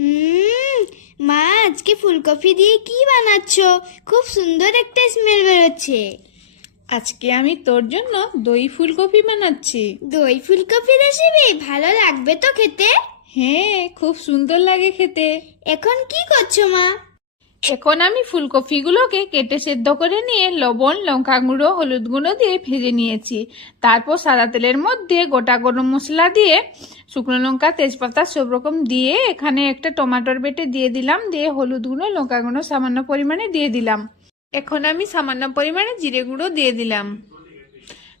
হুম। মা, আজকে ফুলকপি দিয়ে কি বানাচ্ছো? খুব সুন্দর একটা স্মেল বেরোচ্ছে। আজকে আমি তোর জন্য দই ফুলকপি বানাচ্ছি। দই ফুলকপি রেসিপি ভালো লাগবে তো খেতে? হ্যাঁ, খুব সুন্দর লাগে খেতে। এখন কি করছো মা? এখন আমি ফুলকপিগুলোকে কেটে সেদ্ধ করে নিয়ে লবণ, লঙ্কা গুঁড়ো, হলুদ গুঁড়ো দিয়ে ভেজে নিয়েছি। তারপর সাদা তেলের মধ্যে গোটা গরম মশলা দিয়ে, শুকনো লঙ্কা, তেজপাতা সব রকম দিয়ে এখানে একটা টমেটোর বেটে দিয়ে দিলাম। দিয়ে হলুদ গুঁড়ো, লঙ্কা গুঁড়ো সামান্য পরিমাণে দিয়ে দিলাম। এখন আমি সামান্য পরিমাণে জিরে গুঁড়ো দিয়ে দিলাম।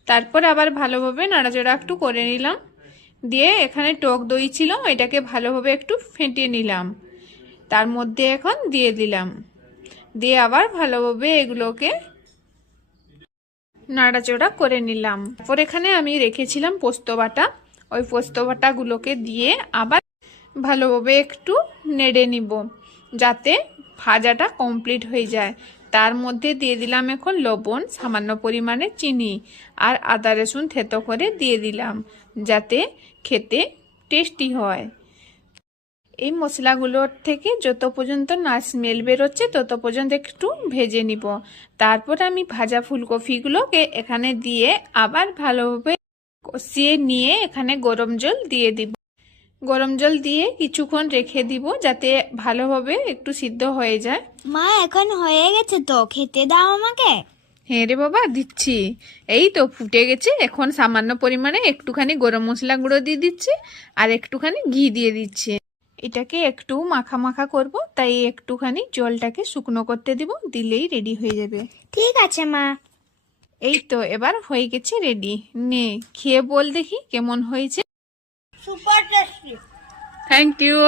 তারপর আবার ভালোভাবে নাড়াচাড়া একটু করে নিলাম। দিয়ে এখানে টক দই ছিল, এটাকে ভালোভাবে একটু ফেটিয়ে নিলাম। তার মধ্যে এখন দিয়ে দিলাম। দিয়ে আবার ভালোভাবে এগুলোকে নাড়াচাড়া করে নিলাম। তারপর এখানে আমি রেখেছিলাম পোস্ত বাটা, ওই পোস্ত বাটাগুলোকে দিয়ে আবার ভালোভাবে একটু নেড়ে নিব যাতে ভাজাটা কমপ্লিট হয়ে যায়। তার মধ্যে দিয়ে দিলাম এখন লবণ, সামান্য পরিমাণে চিনি আর আদা রসুন থেতো করে দিয়ে দিলাম যাতে খেতে টেস্টি হয়। এই মশলাগুলোর থেকে যত পর্যন্ত না স্মেল বেরোচ্ছে তত পর্যন্ত একটু ভেজে নিব। তারপর আমি ভাজা ফুলকপিগুলোকে এখানে দিয়ে আবার ভালোভাবে কষিয়ে নিয়ে এখানে গরম জল দিয়ে দিব। গরম জল দিয়ে কিছুক্ষণ রেখে দিব যাতে ভালোভাবে একটু সিদ্ধ হয়ে যায়। মা, এখন হয়ে গেছে তো, খেতে দাও আমাকে। হ্যাঁ রে বাবা, দিচ্ছি। এই তো ফুটে গেছে। এখন সামান্য পরিমাণে একটুখানি গরম মশলা গুঁড়ো দিয়ে দিচ্ছি আর একটুখানি ঘি দিয়ে দিচ্ছি। এটাকে একটু মাখা মাখা করব, তাই একটুখানি জলটাকে শুকনো করতে দিব, দিলেই রেডি হয়ে যাবে। ঠিক আছে মা। এই তো এবার হয়ে গেছে রেডি। নে খেয়ে বল দেখি কেমন হয়েছে। Super tasty. Thank you.